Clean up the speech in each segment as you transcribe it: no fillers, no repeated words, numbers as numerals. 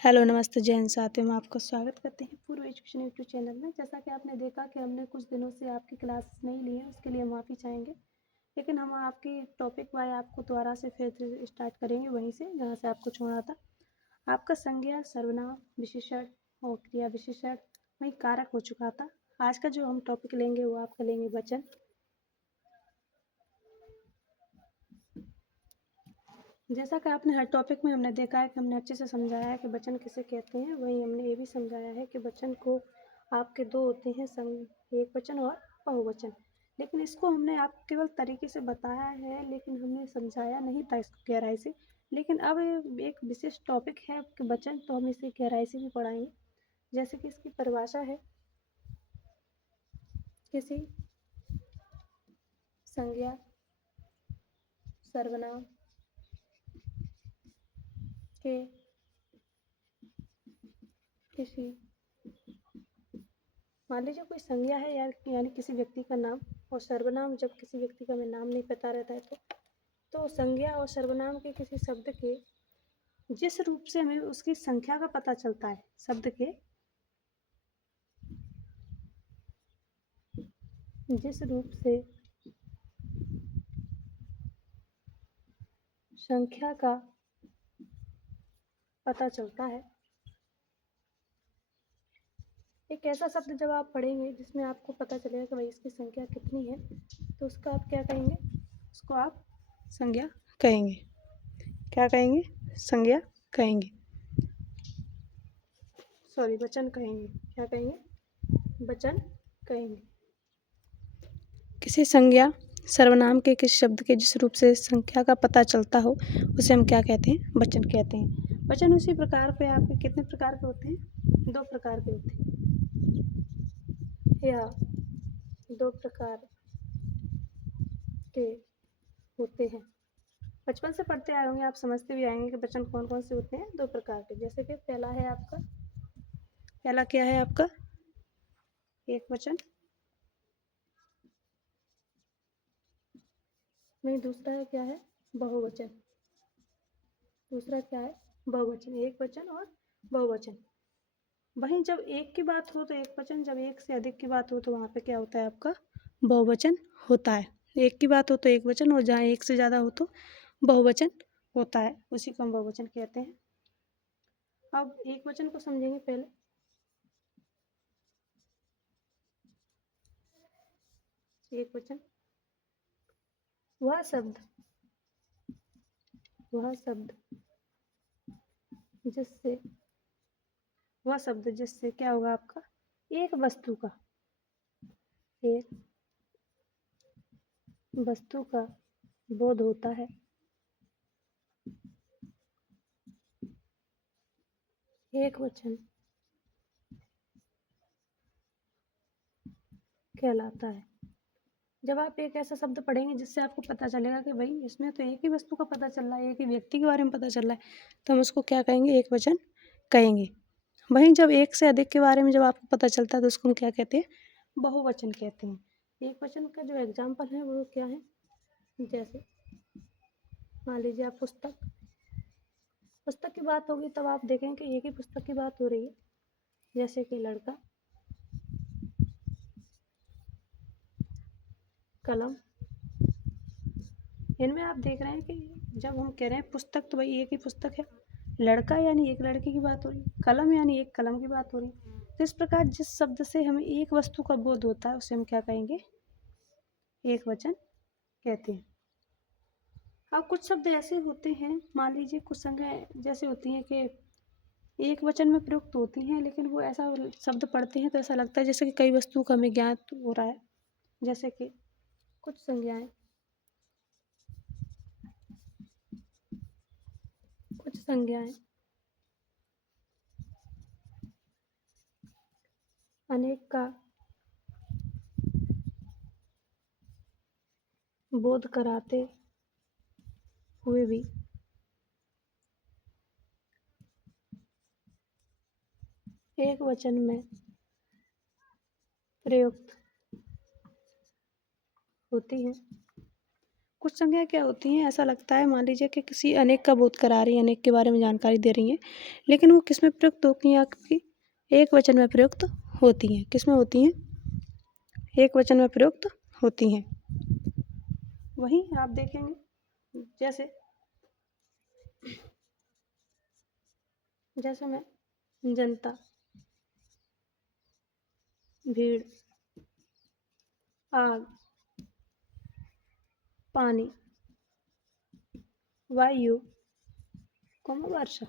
Hello नमस्ते जय हिंद साथियों में आपका स्वागत करते हैं पूर्व एजुकेशन यूट्यूब चैनल में। जैसा कि आपने देखा कि हमने कुछ दिनों से आपकी क्लास नहीं ली है, उसके लिए माफ़ी चाहेंगे। लेकिन हम आपकी टॉपिक वाइज आपको दोबारा से फिर से स्टार्ट करेंगे वहीं से जहाँ से आपको छोड़ा था। आपका संज्ञा, सर्वनाम, विशेषण और क्रिया विशेषण वही कारक हो चुका था। आज का जो हम टॉपिक लेंगे वो आपका लेंगे वचन। जैसा कि आपने हर टॉपिक में हमने देखा है कि हमने अच्छे से समझाया है कि वचन किसे कहते हैं, वहीं हमने ये भी समझाया है कि वचन को आपके दो होते हैं, एक वचन और बहुवचन। लेकिन इसको हमने आप केवल तरीके से बताया है, लेकिन हमने समझाया नहीं था इसको गहराई से। लेकिन अब एक विशेष टॉपिक है कि वचन, तो हम इसे गहराई से भी पढ़ाएंगे। जैसे कि इसकी परिभाषा है, किसी संज्ञा, सर्वनाम के किसी, मान लीजिए कोई संज्ञा है यानी किसी व्यक्ति का नाम, और सर्वनाम जब किसी व्यक्ति का हमें नाम नहीं पता रहता है तो संज्ञा और सर्वनाम के किसी शब्द के जिस रूप से हमें उसकी संख्या का पता चलता है, शब्द के जिस रूप से संख्या का पता चलता है, एक ऐसा शब्द जब आप पढ़ेंगे जिसमें आपको पता चलेगा कि भाई इसकी संख्या कितनी है, तो उसका आप क्या कहेंगे? उसको आप संज्ञा कहेंगे। क्या कहेंगे? संज्ञा कहेंगे, सॉरी वचन कहेंगे। क्या कहेंगे? वचन कहेंगे। किसी संज्ञा, सर्वनाम के किसी शब्द के जिस रूप से संख्या का पता चलता हो उसे हम क्या कहते हैं? वचन कहते हैं। वचन उसी प्रकार पे आपके कितने प्रकार के होते हैं? दो प्रकार के होते हैं, या दो प्रकार के होते हैं। बचपन से पढ़ते आए होंगे, आप समझते भी आएंगे कि वचन कौन कौन से होते हैं। दो प्रकार के, जैसे कि पहला क्या है आपका? एक वचन। वही दूसरा है क्या है? बहुवचन। दूसरा क्या है? बहुवचन। एक वचन और बहुवचन। वहीं जब एक की बात हो तो एक वचन, जब एक से अधिक की बात हो तो वहाँ पे क्या होता है आपका? बहुवचन होता है। एक की बात हो तो एक वचन, और जहाँ एक से ज़्यादा हो तो बहुवचन होता है, उसी को हम बहुवचन कहते हैं। अब एक वचन को समझेंगे पहले। एक वचन वह शब्द जिससे क्या होगा आपका? एक वस्तु का बोध होता है। एक वचन कहलाता है। जब आप एक ऐसा शब्द पढ़ेंगे जिससे आपको पता चलेगा कि भाई इसमें तो एक ही वस्तु का पता चल रहा है, एक ही व्यक्ति के बारे में पता चल रहा है, तो हम उसको क्या कहेंगे? एक वचन कहेंगे। वहीं जब एक से अधिक के बारे में जब आपको पता चलता है तो उसको हम क्या कहते हैं? बहुवचन कहते हैं। एक वचन का जो एग्जाम्पल है वो क्या है? जैसे मान लीजिए आप पुस्तक की बात होगी, तब आप देखेंगे कि एक ही पुस्तक की बात हो रही है। जैसे कि लड़का, कलम। इनमें आप देख रहे हैं कि जब हम कह रहे हैं पुस्तक, तो भाई एक ही पुस्तक है। लड़का यानी एक लड़के की बात हो रही है, कलम यानी एक कलम की बात हो रही है। तो इस प्रकार जिस शब्द से हमें एक वस्तु का बोध होता है उसे हम क्या कहेंगे? एक वचन कहते हैं। अब कुछ शब्द ऐसे होते हैं, मान लीजिए कुछ संज्ञाएं जैसे होती हैं कि एक वचन में प्रयुक्त होती हैं, लेकिन वो ऐसा शब्द पढ़ते हैं तो ऐसा लगता है जैसे कि कई वस्तुओं का हमें ज्ञात हो रहा है। जैसे कि कुछ संज्ञाएं कुछ संज्ञाएं अनेक का बोध कराते हुए भी एक वचन में प्रयुक्त होती हैं। कुछ संज्ञा क्या होती हैं, ऐसा लगता है मान लीजिए कि किसी अनेक का बोध करा रही हैं, अनेक के बारे में जानकारी दे रही हैं, लेकिन वो किस में प्रयुक्त होती हैं आपकी? एक वचन में प्रयुक्त होती हैं। किस में होती हैं? एक वचन में प्रयुक्त होती हैं। वहीं आप देखेंगे जैसे मैं जनता, भीड़, आग, पानी, वायु, वर्षा।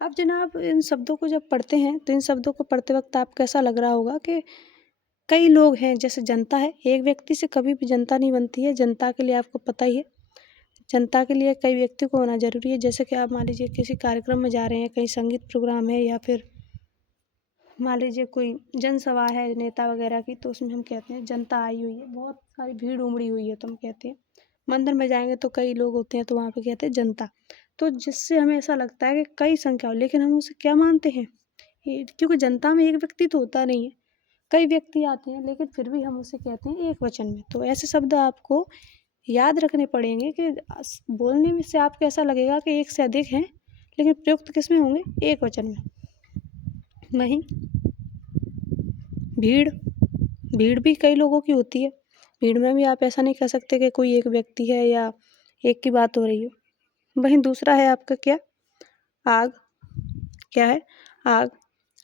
अब जनाब इन शब्दों को जब पढ़ते हैं तो इन शब्दों को पढ़ते वक्त आपको ऐसा लग रहा होगा कि कई लोग हैं, जैसे जनता है, एक व्यक्ति से कभी भी जनता नहीं बनती है। जनता के लिए आपको पता ही है, जनता के लिए कई व्यक्ति को होना ज़रूरी है। जैसे कि आप मान लीजिए किसी कार्यक्रम में जा रहे हैं, कहीं संगीत प्रोग्राम है या फिर मान लीजिए कोई जनसभा है नेता वगैरह की, तो उसमें हम कहते हैं जनता आई हुई है, बहुत सारी भीड़ उमड़ी हुई है, तो हम कहते हैं। मंदिर में जाएंगे तो कई लोग होते हैं, तो वहाँ पे कहते हैं जनता। तो जिससे हमें ऐसा लगता है कि कई संख्या हो, लेकिन हम उसे क्या मानते हैं? क्योंकि जनता में एक व्यक्ति तो होता नहीं है, कई व्यक्ति आते हैं, लेकिन फिर भी हम उसे कहते हैं एक वचन में। तो ऐसे शब्द आपको याद रखने पड़ेंगे कि बोलने में से आपको ऐसा लगेगा कि एक से अधिक हैं, लेकिन प्रयुक्त किस में होंगे? एक वचन में। वहीं भीड़, भीड़ भी कई लोगों की होती है। भीड़ में भी आप ऐसा नहीं कह सकते कि कोई एक व्यक्ति है या एक की बात हो रही हो। वहीं दूसरा है आपका क्या? आग। क्या है? आग।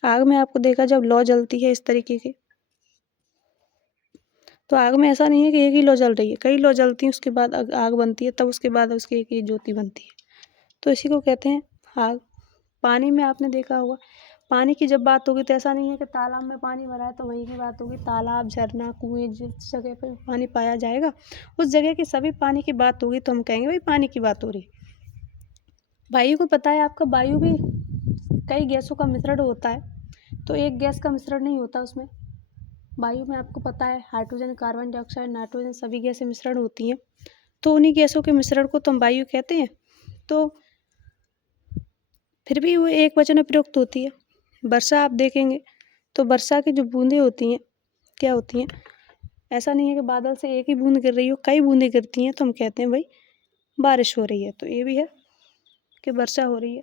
आग में आपको देखा जब लौ जलती है इस तरीके की, तो आग में ऐसा नहीं है कि एक ही लौ जल रही है, कई लौ जलती हैं, उसके बाद आग बनती है, तब उसके बाद उसकी एक ही ज्योति बनती है, तो इसी को कहते हैं आग। पानी में आपने देखा होगा, पानी की जब बात होगी तो ऐसा नहीं है कि तालाब में पानी भरा है तो वहीं की बात होगी। तालाब, झरना, कुएं, जिस जगह पर पानी पाया जाएगा उस जगह की सभी पानी की बात होगी, तो हम कहेंगे भाई पानी की बात हो रही है। वायु को पता है आपका, वायु भी कई गैसों का मिश्रण होता है, तो एक गैस का मिश्रण नहीं होता उसमें। वायु में आपको पता है हाइड्रोजन, कार्बन डाइऑक्साइड, नाइट्रोजन सभी गैसें मिश्रण होती हैं, तो उन्हीं गैसों के मिश्रण को तो हम वायु कहते हैं। तो फिर भी वो एक वचन में प्रयुक्त होती है। वर्षा आप देखेंगे तो वर्षा की जो बूंदें होती हैं क्या होती हैं? ऐसा नहीं है कि बादल से एक ही बूंद गिर रही हो, कई बूंदें गिरती हैं, तो हम कहते हैं भाई बारिश हो रही है। तो ये भी है कि वर्षा हो रही है,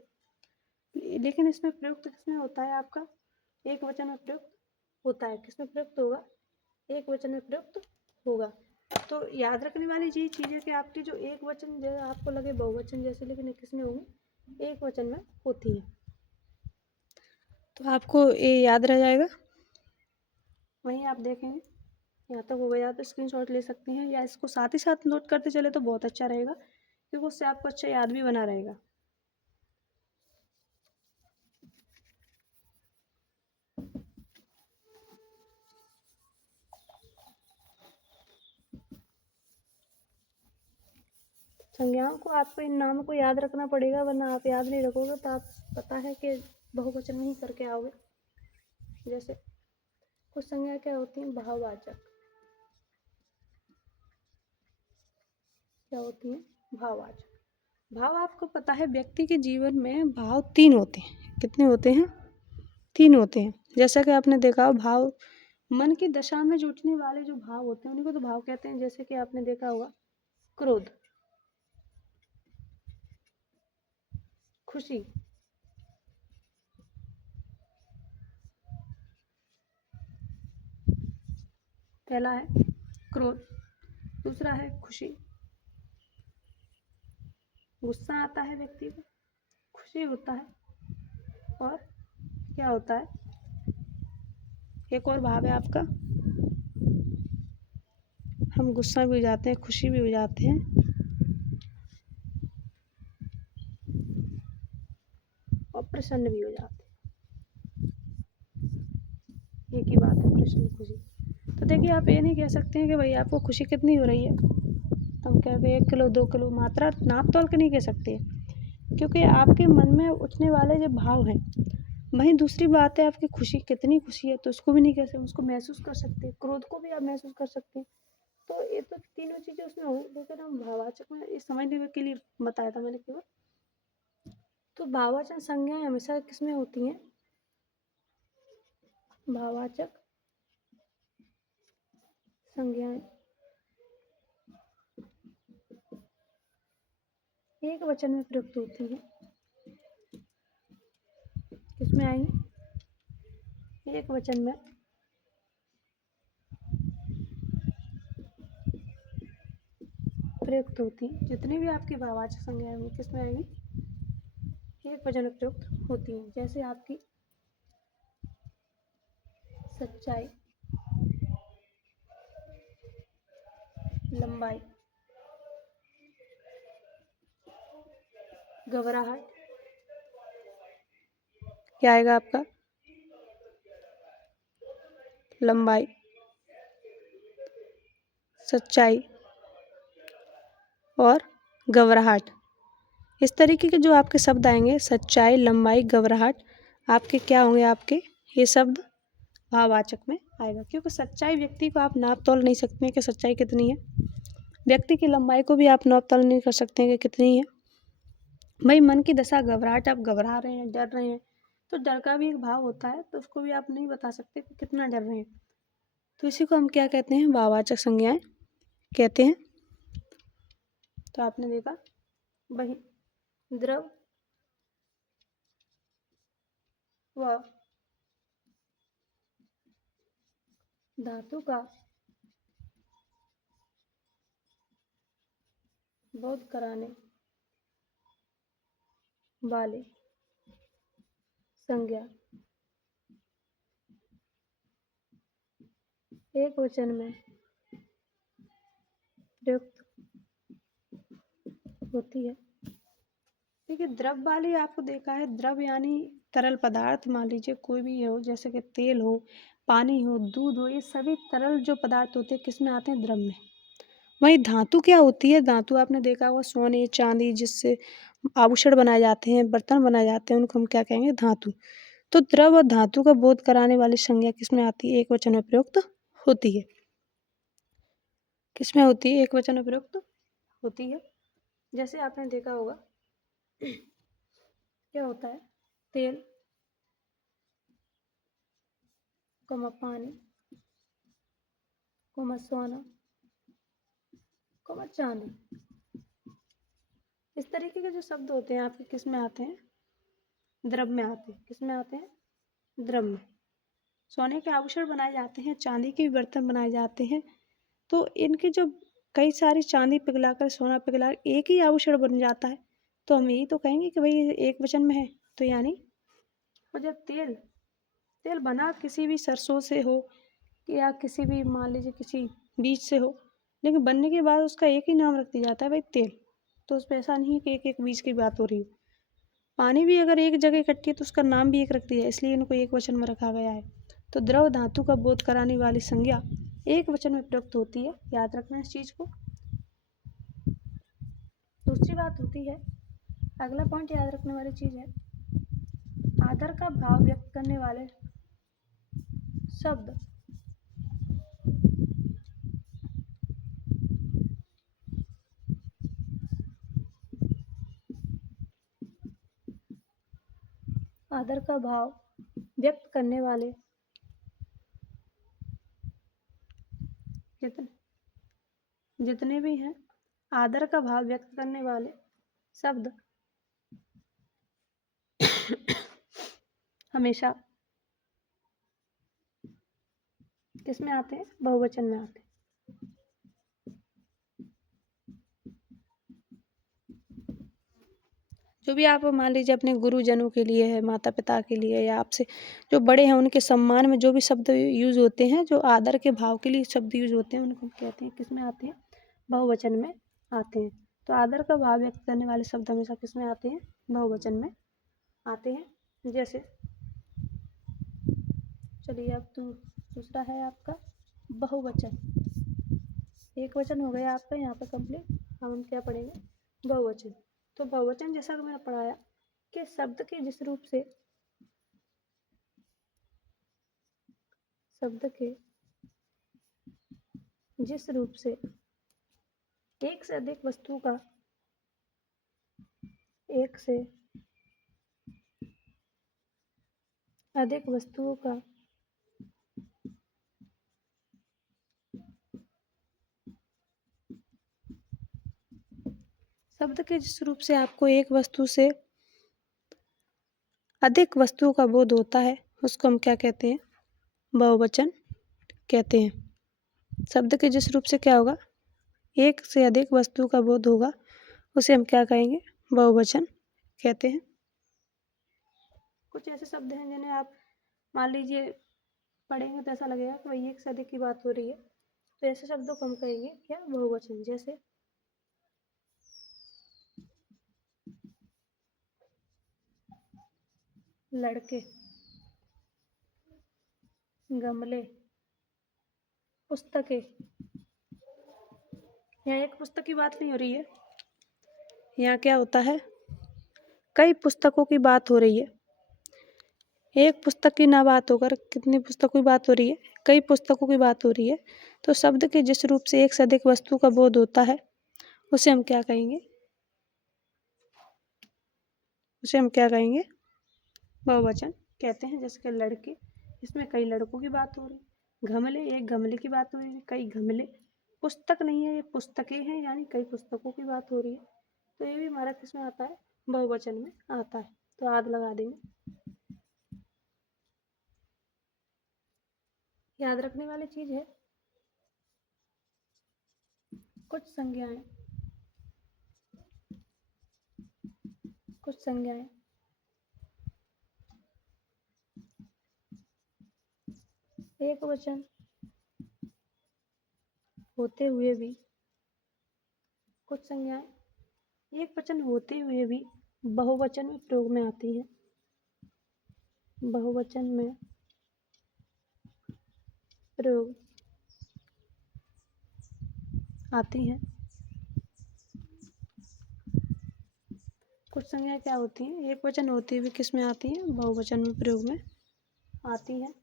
लेकिन इसमें प्रयुक्त किसमें होता है आपका? एक वचन में प्रयुक्त होता है। किसमें प्रयुक्त होगा? एक वचन में प्रयुक्त होगा। तो याद रखने वाली ये चीज़ है कि आपकी जो एक वचन जो आपको लगे बहुवचन जैसे, लेकिन किसमें होंगे? एक वचन में होती है, तो आपको ये याद रह जाएगा। वहीं आप देखेंगे यहाँ तक हो गया तो स्क्रीनशॉट ले सकते हैं, या इसको साथ ही साथ नोट करते चले तो बहुत अच्छा रहेगा, क्योंकि उससे आपको अच्छा याद भी बना रहेगा। संज्ञाओं को आपको इन नामों को याद रखना पड़ेगा, वरना आप याद नहीं रखोगे तो आप पता है कि बहुवचन में ही करके आओगे। जैसे कुछ संज्ञा क्या होती हैं? भाववाचक। क्या होती हैं? भाववाचक। भाव आपको पता है व्यक्ति के जीवन में भाव 3 होते हैं। कितने होते हैं? 3 होते हैं। जैसा कि आपने देखा भाव मन की दशा में जुटने वाले जो भाव होते हैं उन्हीं को तो भाव कहते हैं। जैसे कि आपने देखा होगा क्रोध, खुशी, पहला है क्रोध, दूसरा है खुशी, गुस्सा आता है व्यक्ति को, खुशी होता है, और क्या होता है? एक और भाव है आपका, हम गुस्सा भी हो जाते हैं, खुशी भी हो जाते हैं, और प्रसन्न भी हो जाते हैं। एक ही बात है प्रसन्न खुशी। तो देखिए आप ये नहीं कह सकते हैं कि भाई आपको खुशी कितनी हो रही है, तो हम कहते हैं 1 किलो 2 किलो, मात्रा नाप तोल के नहीं कह सकते, क्योंकि आपके मन में उठने वाले जो भाव हैं। वहीं दूसरी बात है आपकी खुशी, कितनी खुशी है तो उसको भी नहीं कह सकते, उसको महसूस कर सकते, क्रोध को भी आप महसूस कर सकते हैं। तो ये तो तीनों चीज़ें उसमें होंगी, लेकिन हम भाववाचक में ये समझने के लिए बताया था मैंने केवल। तो भाववाचक संज्ञाएं हमेशा किसमें होती हैं? भाववाचक संज्ञाएं एक वचन में प्रयुक्त होती है। किसमें आएंगी? एक वचन में प्रयुक्त होती। जितनी भी आपकी भाववाचक संज्ञाएं होंगी किसमें आएंगी? एक वचन में प्रयुक्त होती हैं। जैसे आपकी सच्चाई, लंबाई, घबराहट, क्या आएगा आपका? लंबाई, सच्चाई और घबराहट। इस तरीके के जो आपके शब्द आएंगे, सच्चाई, लंबाई, घबराहट, आपके क्या होंगे? आपके ये शब्द भाववाचक में आएगा। क्योंकि सच्चाई व्यक्ति को आप नाप तोल नहीं सकते हैं कि सच्चाई कितनी है। व्यक्ति की लंबाई को भी आप नाप तोल नहीं कर सकते हैं कि कितनी है। भाई मन की दशा घबराहट, आप घबरा रहे हैं, डर रहे हैं, तो डर का भी एक भाव होता है, तो उसको भी आप नहीं बता सकते कि कितना डर रहे हैं। तो इसी को हम क्या कहते हैं? भाववाचक संज्ञाएं कहते हैं। तो आपने देखा वही द्रव व धातु का बोध कराने वाले संज्ञा एक वचन में प्रयुक्त होती है। ठीक है, द्रव वाली आपको देखा है, द्रव यानी तरल पदार्थ। मान लीजिए कोई भी हो, जैसे कि तेल हो, पानी हो, दूध हो, ये सभी तरल जो पदार्थ होते हैं किसमें आते हैं? द्रव में। वहीं धातु क्या होती है? धातु आपने देखा होगा, सोने, चांदी, जिससे आभूषण बनाए जाते हैं, बर्तन बनाए जाते हैं, उनको हम क्या कहेंगे? धातु। तो द्रव और धातु का बोध कराने वाली संज्ञा किसमें आती है? एक वचन में प्रयुक्त होती है। किसमें होती है? एक वचन में प्रयुक्त होती है। जैसे आपने देखा होगा क्या होता है? तेल, पानी, सोना, चांदी। इस तरीके के जो शब्द होते हैं आपके किस में आते हैं? द्रव में आते हैं। किस में आते हैं? द्रव में। सोने के आभूषण बनाए जाते हैं, चांदी के भी बर्तन बनाए जाते हैं। तो इनके जो कई सारी चांदी पिघलाकर, सोना पिघलाकर एक ही आभूषण बन जाता है, तो हम यही तो कहेंगे कि भाई एक वचन में है। तो यानी और जब तेल तेल बना किसी भी सरसों से हो या किसी भी, मान लीजिए किसी बीज से हो, लेकिन बनने के बाद उसका एक ही नाम रख दिया जाता है, भाई तेल। तो उसमें ऐसा नहीं कि एक एक बीज की बात हो रही हो। पानी भी अगर एक जगह इकट्ठी है तो उसका नाम भी एक रख दिया है, इसलिए इनको एक वचन में रखा गया है। तो द्रव धातु का बोध कराने वाली संज्ञा एक वचन में प्रयुक्त होती है। याद रखना इस चीज को। दूसरी बात होती है, अगला पॉइंट याद रखने वाली चीज है, आदर का भाव व्यक्त करने वाले शब्द आदर का भाव व्यक्त करने वाले जितने भी हैं, आदर का भाव व्यक्त करने वाले शब्द हमेशा किस में आते हैं? बहुवचन में आते हैं। जो भी आप मान लीजिए अपने गुरुजनों के लिए है, माता पिता के लिए, या आपसे जो बड़े हैं उनके सम्मान में जो भी शब्द यूज होते हैं, जो आदर के भाव के लिए शब्द यूज होते हैं, उनको हम कहते हैं किस में आते हैं? बहुवचन में आते हैं। तो आदर का भाव व्यक्त करने वाले शब्द हमेशा किस में आते हैं? बहुवचन में आते हैं। जैसे चलिए अब दूसरा है आपका बहुवचन। एक वचन हो गया आपका यहाँ पे कंप्लीट। हम क्या पढ़ेंगे? बहुवचन। तो बहुवचन जैसा कि मैंने पढ़ाया कि शब्द के जिस रूप से एक से अधिक वस्तु का एक से अधिक वस्तुओं का शब्द शब्द के जिस रूप से आपको एक वस्तु से अधिक वस्तुओं का बोध होता है उसको हम क्या कहते हैं? बहुवचन कहते हैं। शब्द के जिस रूप से क्या होगा? एक से अधिक वस्तु का बोध होगा, उसे हम क्या कहेंगे? बहुवचन कहते हैं। कुछ ऐसे शब्द हैं जिन्हें आप मान लीजिए पढ़ेंगे तो ऐसा लगेगा कि भाई एक से अधिक की बात हो रही है, तो ऐसे शब्दों को हम कहेंगे क्या? बहुवचन। जैसे लड़के, गमले, पुस्तकें। यहाँ एक पुस्तक की बात नहीं हो रही है, यहाँ क्या होता है? कई पुस्तकों की बात हो रही है। एक पुस्तक की ना बात होकर कितनी पुस्तकों की बात हो रही है? कई पुस्तकों की बात हो रही है। तो शब्द के जिस रूप से एक से अधिक वस्तु का बोध होता है उसे हम क्या कहेंगे? उसे हम क्या कहेंगे? बहुवचन कहते हैं। जैसे कि लड़के, इसमें कई लड़कों की बात हो रही है। गमले, एक गमले की बात हो रही है, कई गमले। पुस्तक नहीं है, ये पुस्तकें हैं, यानी कई पुस्तकों की बात हो रही है। तो ये भी हमारा किसमें आता है? बहुवचन में आता है। तो आद लगा देंगे। याद रखने वाली चीज है कुछ संज्ञाएं, कुछ संज्ञाएं एक वचन होते हुए भी, कुछ संज्ञाएं एक वचन होते हुए भी बहुवचन में प्रयोग में आती हैं। बहुवचन में प्रयोग आती हैं। कुछ संज्ञाएं क्या होती हैं? एक वचन होते हुए किस में आती हैं? बहुवचन में प्रयोग में आती हैं।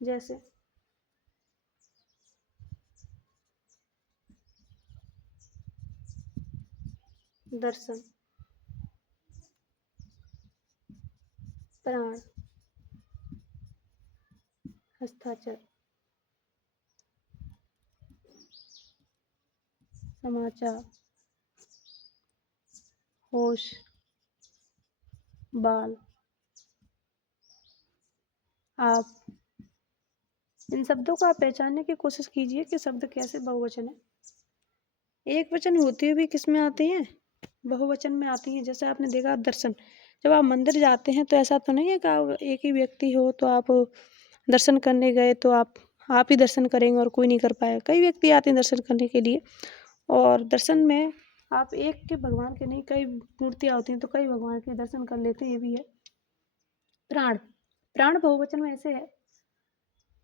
जैसे दर्शन, प्राण, हस्ताक्षर, समाचार, होश, बाल, आप। इन शब्दों को आप पहचानने की कोशिश कीजिए कि शब्द कैसे बहुवचन है। एक वचन होते हुए भी किस में आती हैं? बहुवचन में आती हैं। जैसे आपने देखा दर्शन, जब आप मंदिर जाते हैं तो ऐसा तो नहीं है कि आप एक ही व्यक्ति हो तो आप दर्शन करने गए तो आप ही दर्शन करेंगे और कोई नहीं कर पाएगा। कई व्यक्ति आते हैं दर्शन करने के लिए, और दर्शन में आप एक के भगवान के नहीं, कई मूर्तियाँ होती हैं तो कई भगवान के दर्शन कर लेते हैं। ये भी है। प्राण, प्राण बहुवचन में ऐसे है,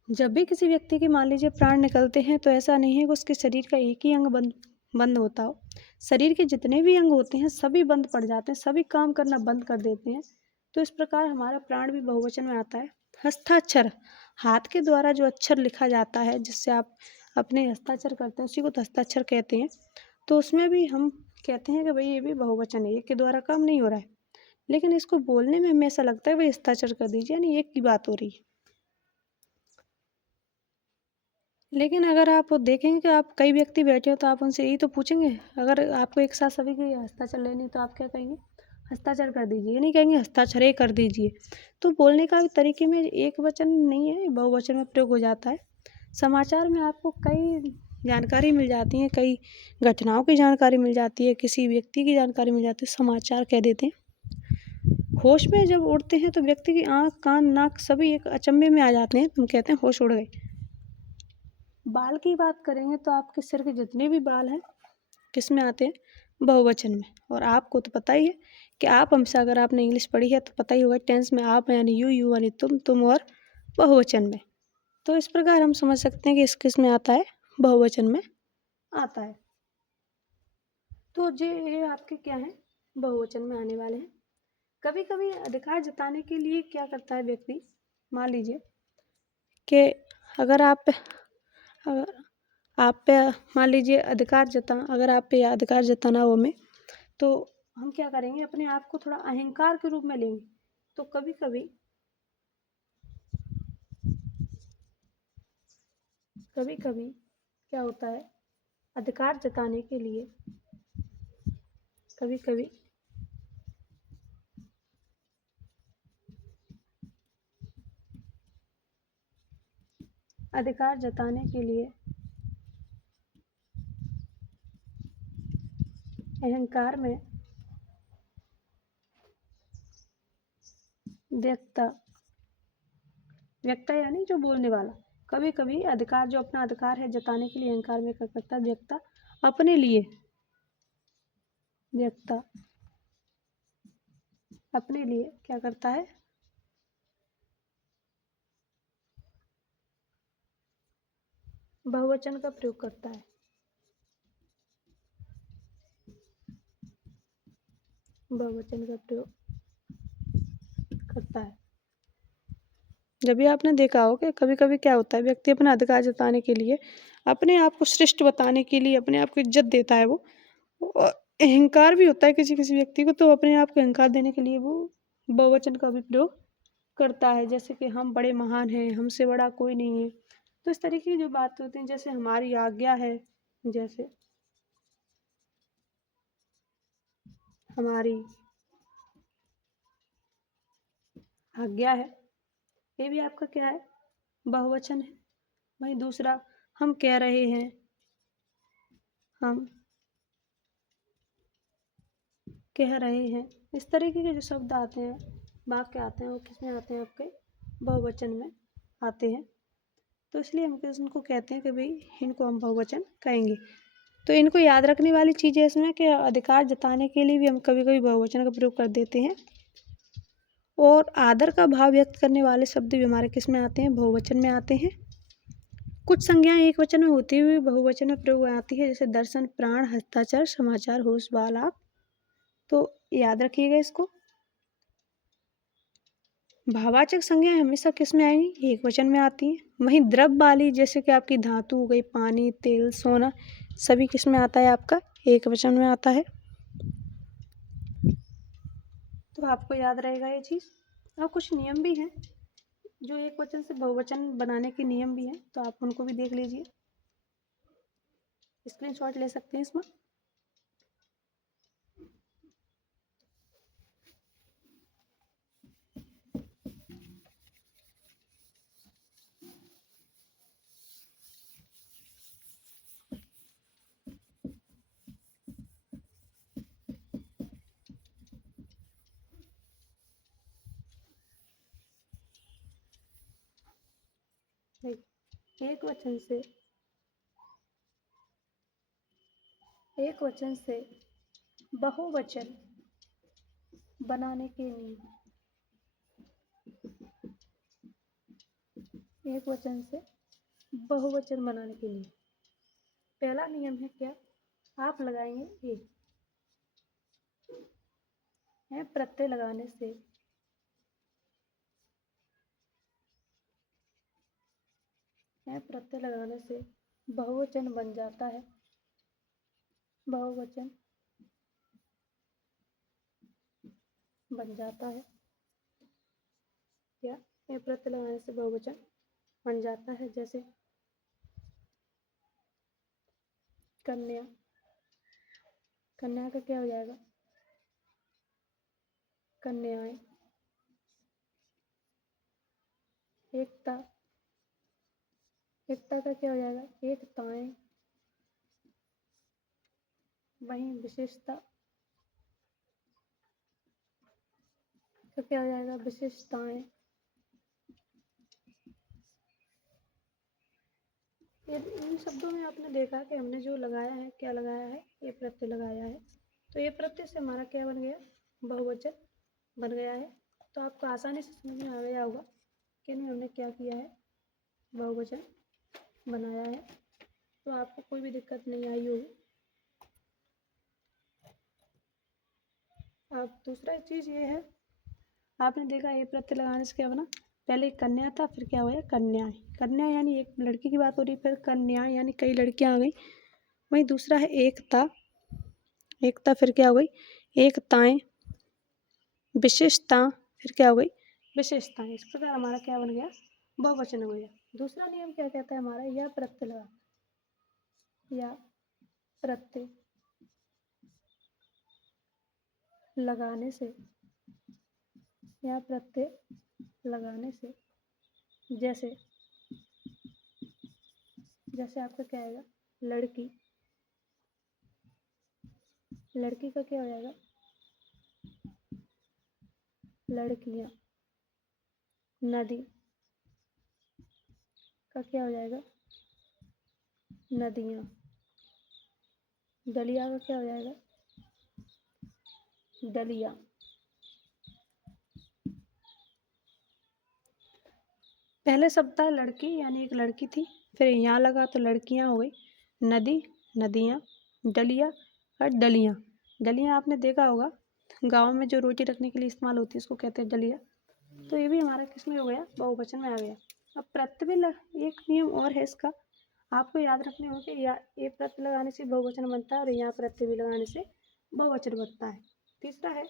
जब भी किसी व्यक्ति के मान लीजिए प्राण निकलते हैं तो ऐसा नहीं है कि उसके शरीर का एक ही अंग बंद बंद होता हो। शरीर के जितने भी अंग होते हैं सभी बंद पड़ जाते हैं, सभी काम करना बंद कर देते हैं। तो इस प्रकार हमारा प्राण भी बहुवचन में आता है। हस्ताक्षर, हाथ के द्वारा जो अक्षर लिखा जाता है, जिससे आप अपने हस्ताक्षर करते हैं उसी को तो हस्ताक्षर कहते हैं। तो उसमें भी हम कहते हैं कि भाई ये भी बहुवचन है, एक के द्वारा काम नहीं हो रहा है। लेकिन इसको बोलने में हमें ऐसा लगता है भाई हस्ताक्षर कर दीजिए, यानी एक की बात हो रही है। लेकिन अगर आप देखेंगे कि आप कई व्यक्ति बैठे हो तो आप उनसे यही तो पूछेंगे, अगर आपको एक साथ सभी की हस्ताक्षर लेनी तो आप क्या कहेंगे? हस्ताक्षर कर दीजिए, ये नहीं कहेंगे हस्ताक्षर कर दीजिए। तो बोलने का भी तरीके में एक वचन नहीं है, बहुवचन में प्रयोग हो जाता है। समाचार में आपको कई जानकारी मिल जाती है, कई घटनाओं की जानकारी मिल जाती है, किसी व्यक्ति की जानकारी मिल जाती है, समाचार कह देते हैं। होश में जब उड़ते हैं तो व्यक्ति की आँख, कान, नाक सभी एक अचंभे में आ जाते हैं, हम कहते हैं होश उड़ गए। बाल की बात करेंगे तो आपके सिर के जितने भी बाल हैं किस में आते हैं? बहुवचन में। और आपको तो पता ही है कि आप हमसे, अगर आपने इंग्लिश पढ़ी है तो पता ही होगा, टेंस में आप यानी यू यानी तुम और बहुवचन में। तो इस प्रकार हम समझ सकते हैं कि इस किस में आता है? बहुवचन में आता है। तो ये आपके क्या हैं? बहुवचन में आने वाले हैं। कभी कभी अधिकार जताने के लिए क्या करता है व्यक्ति, मान लीजिए कि अगर अगर आप पे मान लीजिए अगर आप पे अधिकार जताना हो हमें, तो हम क्या करेंगे? अपने आप को थोड़ा अहंकार के रूप में लेंगे। तो कभी कभी क्या होता है? अधिकार जताने के लिए कभी कभी अधिकार जताने के लिए अहंकार में व्यक्ता व्यक्ता यानी जो बोलने वाला, कभी कभी अधिकार जो अपना अधिकार है जताने के लिए अहंकार में क्या करता है, व्यक्ता अपने लिए, व्यक्ता अपने लिए क्या करता है, बहुवचन का प्रयोग करता है। बहुवचन का प्रयोग करता है। जब भी आपने देखा हो कि कभी कभी क्या होता है, व्यक्ति अपना अधिकार जताने के लिए, अपने आप को श्रेष्ठ बताने के लिए, अपने आप को इज्जत देता है, वो अहंकार भी होता है किसी किसी व्यक्ति को, तो अपने आप को अहंकार देने के लिए वो बहुवचन का भी प्रयोग करता है। जैसे कि हम बड़े महान हैं, हमसे बड़ा कोई नहीं है, तो इस तरीके की जो बात होती है, जैसे हमारी आज्ञा है, जैसे हमारी आज्ञा है, ये भी आपका क्या है, बहुवचन है। वहीं दूसरा, हम कह रहे हैं, हम कह रहे हैं, इस तरीके के जो शब्द आते हैं, वाक्य आते हैं, वो किस में आते हैं, आपके बहुवचन में आते हैं। तो इसलिए हम इनको कहते हैं कि भाई इनको हम बहुवचन कहेंगे। तो इनको याद रखने वाली चीज़ है इसमें कि अधिकार जताने के लिए भी हम कभी कभी बहुवचन का प्रयोग कर देते हैं, और आदर का भाव व्यक्त करने वाले शब्द भी हमारे किस में आते हैं, बहुवचन में आते हैं। कुछ संज्ञाएं एक वचन में होती हुई बहुवचन में प्रयोग आती है, जैसे दर्शन, प्राण, हस्ताक्षर, समाचार, होश, वार्तालाप। तो याद रखिएगा इसको। भाववाचक संज्ञाएं हमेशा किस में आएंगी, एक वचन में आती हैं। वहीं द्रव्य वाली, जैसे कि आपकी धातु हो गई, पानी, तेल, सोना, सभी किस में आता है, आपका एक वचन में आता है। तो आपको याद रहेगा ये चीज़। और कुछ नियम भी हैं जो एक वचन से बहुवचन बनाने के नियम भी हैं, तो आप उनको भी देख लीजिए, स्क्रीनशॉट ले सकते हैं इसमें। एक वचन से बहुवचन बनाने के नियम। एक वचन से बहुवचन बनाने के लिए पहला नियम है क्या, आप लगाएंगे एक है, प्रत्यय लगाने से बहुवचन बन जाता है। बहुवचन बन जाता है क्या, ये प्रत्यय लगाने से बहुवचन बन जाता है। जैसे कन्या, कन्या का क्या हो जाएगा, कन्याएं। एकता, एकता का क्या हो जाएगा, एकताएं। वहीं विशेषता का क्या हो जाएगा, विशेषताएं। इन शब्दों में आपने देखा कि हमने जो लगाया है, क्या लगाया है, ये प्रत्यय लगाया है। तो ये प्रत्यय से हमारा क्या बन गया, बहुवचन बन गया है। तो आपको आसानी से समझ में आ गया होगा कि नहीं हमने क्या किया है, बहुवचन बनाया है। तो आपको कोई भी दिक्कत नहीं आई होगी। अब दूसरा चीज़ ये है, आपने देखा ये प्रत्यय लगाने से क्या बना, पहले कन्या था, फिर क्या हुआ, कन्याएं। कन्या यानी एक लड़की की बात हो रही, फिर कन्या यानी कई लड़कियां आ गई। वहीं दूसरा है एकता, एकता फिर क्या हो गई, एकताएं। विशेषता फिर क्या हो गई, विशेषताएं। इस प्रकार हमारा क्या बन गया, बहुवचन हो गया। दूसरा नियम क्या कहता है हमारा, या प्रत्यय लगा, या प्रत्यय लगाने से या प्रत्यय लगाने से, जैसे आपका क्या आएगा, लड़की, लड़की का क्या हो जाएगा, लड़कियां। नदी का क्या हो जाएगा, नदियां। दलिया का क्या हो जाएगा, दलिया। पहले शब्द था लड़की, यानी एक लड़की थी, फिर यहाँ लगा तो लड़कियां हो गई, नदी, नदियां, डलिया और डलियां। डलियां आपने देखा होगा गांव में जो रोटी रखने के लिए इस्तेमाल होती है उसको कहते हैं डलिया। तो ये भी हमारा किस में हो गया, बहुवचन में आ गया। अब प्रत्यय एक नियम और है इसका, आपको याद रखने होगा कि ये प्रत्यय लगाने से बहुवचन बनता है और यहाँ प्रत्यय भी लगाने से बहुवचन बनता है। तीसरा है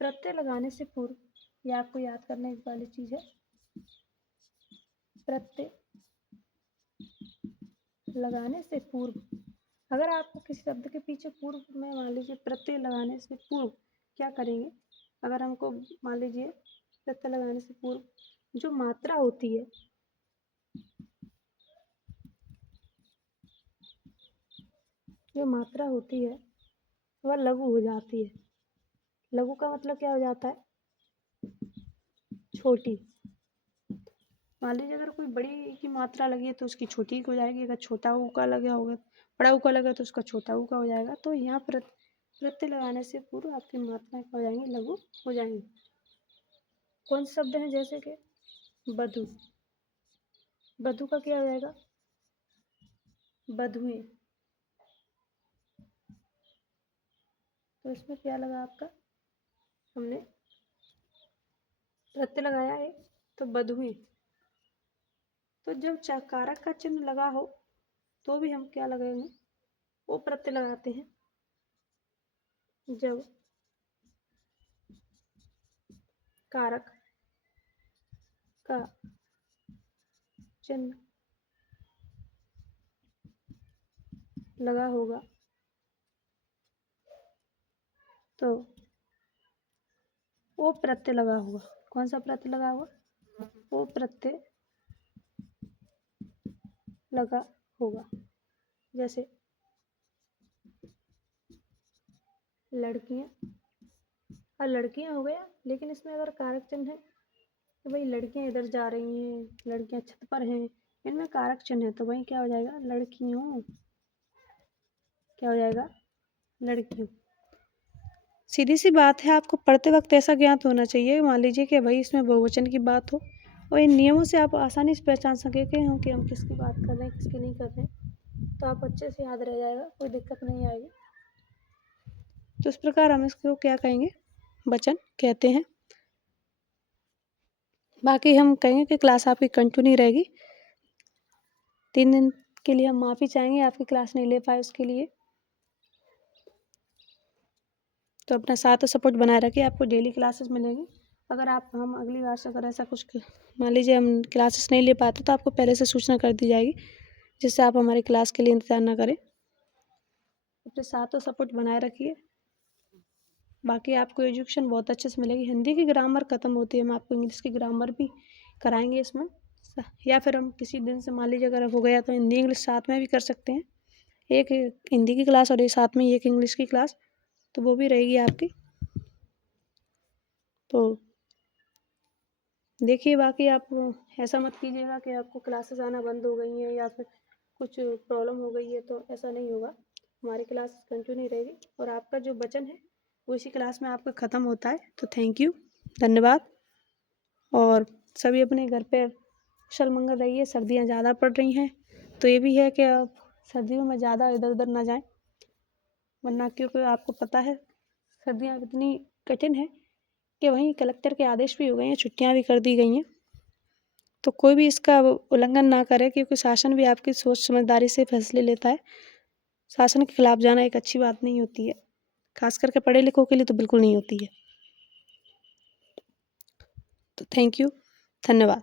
प्रत्यय लगाने से पूर्व, ये आपको याद करने वाली चीज है, प्रत्यय लगाने से पूर्व। अगर आपको किसी शब्द के पीछे पूर्व में मान लीजिए प्रत्यय लगाने से पूर्व क्या करेंगे, अगर हमको मान लीजिए प्रत्यय लगाने से पूर्व जो मात्रा होती है, जो मात्रा होती है वह लघु हो जाती है। लघु का मतलब क्या हो जाता है, छोटी। मान लीजिए अगर कोई बड़ी की मात्रा लगी है तो उसकी छोटी हो जाएगी, अगर छोटा ऊ का लगा होगा, बड़ा ऊ का लगा तो उसका छोटा ऊ का हो जाएगा। तो यहाँ प्रत्यय लगाने से पूर्व आपकी मात्राएं हो जाएंगी, लघु हो जाएंगी। कौन से शब्द हैं, जैसे कि बधु, बधु का क्या हो जाएगा, बधुएं। तो इसमें क्या लगा आपका, हमने प्रत्यय लगाया है तो बधुएं। तो जब कारक का चिन्ह लगा हो तो भी हम क्या लगाएंगे, वो प्रत्यय लगाते हैं। जब कारक का चिन्ह लगा होगा तो वो प्रत्यय लगा होगा। कौन सा प्रत्यय लगा होगा, वो प्रत्यय लगा होगा। जैसे लड़कियां, और लड़कियां हो गया, लेकिन इसमें अगर कारक चिन्ह है तो भाई लड़कियां इधर जा रही हैं, लड़कियां छत पर हैं, इनमें कारक चिन्ह है तो भाई क्या हो जाएगा, लड़कियों। क्या हो जाएगा, लड़कियों। सीधी सी बात है, आपको पढ़ते वक्त ऐसा ज्ञात होना चाहिए, मान लीजिए कि भाई इसमें बहुवचन की बात हो और इन नियमों से आप आसानी से पहचान सके कि हम किसकी बात कर रहे हैं, किसकी नहीं कर रहे हैं, तो आप अच्छे से याद रह जाएगा, कोई दिक्कत नहीं आएगी। तो इस प्रकार हम इसको क्या कहेंगे, वचन कहते हैं। बाकी हम कहेंगे कि क्लास आपकी कंटिन्यू रहेगी। 3 दिन के लिए हम माफ़ी चाहेंगे आपकी क्लास नहीं ले पाए उसके लिए। तो अपना साथ और सपोर्ट बनाए रखिए, आपको डेली क्लासेस मिलेंगी। अगर हम अगली बार से अगर ऐसा कुछ मान लीजिए हम क्लासेस नहीं ले पाते तो आपको पहले से सूचना कर दी जाएगी, जिससे आप हमारी क्लास के लिए इंतज़ार ना करें। अपने साथ और सपोर्ट बनाए रखिए। बाकी आपको एजुकेशन बहुत अच्छे से मिलेगी। हिंदी की ग्रामर ख़त्म होती है, हम आपको इंग्लिश की ग्रामर भी कराएंगे इसमें, या फिर हम किसी दिन से मान लीजिए अगर हो गया तो हिंदी इंग्लिश साथ में भी कर सकते हैं। एक हिंदी की क्लास और एक साथ में एक इंग्लिश की क्लास, तो वो भी रहेगी आपकी। तो देखिए, बाकी आप ऐसा मत कीजिएगा कि आपको क्लासेस आना बंद हो गई हैं या फिर कुछ प्रॉब्लम हो गई है, तो ऐसा नहीं होगा। हमारी क्लास कंटिन्यू रहेगी और आपका जो वचन है वो इसी क्लास में आपका ख़त्म होता है। तो थैंक यू, धन्यवाद। और सभी अपने घर पे कुशल मंगल रहिए। सर्दियाँ ज़्यादा पड़ रही हैं तो ये भी है कि आप सर्दियों में ज़्यादा इधर उधर ना जाएं, वरना क्योंकि आपको पता है सर्दियाँ इतनी कठिन है कि वहीं कलेक्टर के आदेश भी हो गए हैं, छुट्टियाँ भी कर दी गई हैं। तो कोई भी इसका उल्लंघन ना करे, क्योंकि शासन भी आपकी सोच समझदारी से फैसले लेता है। शासन के खिलाफ जाना एक अच्छी बात नहीं होती है, खास करके पढ़े लिखों के लिए तो बिल्कुल नहीं होती है। तो थैंक यू, धन्यवाद।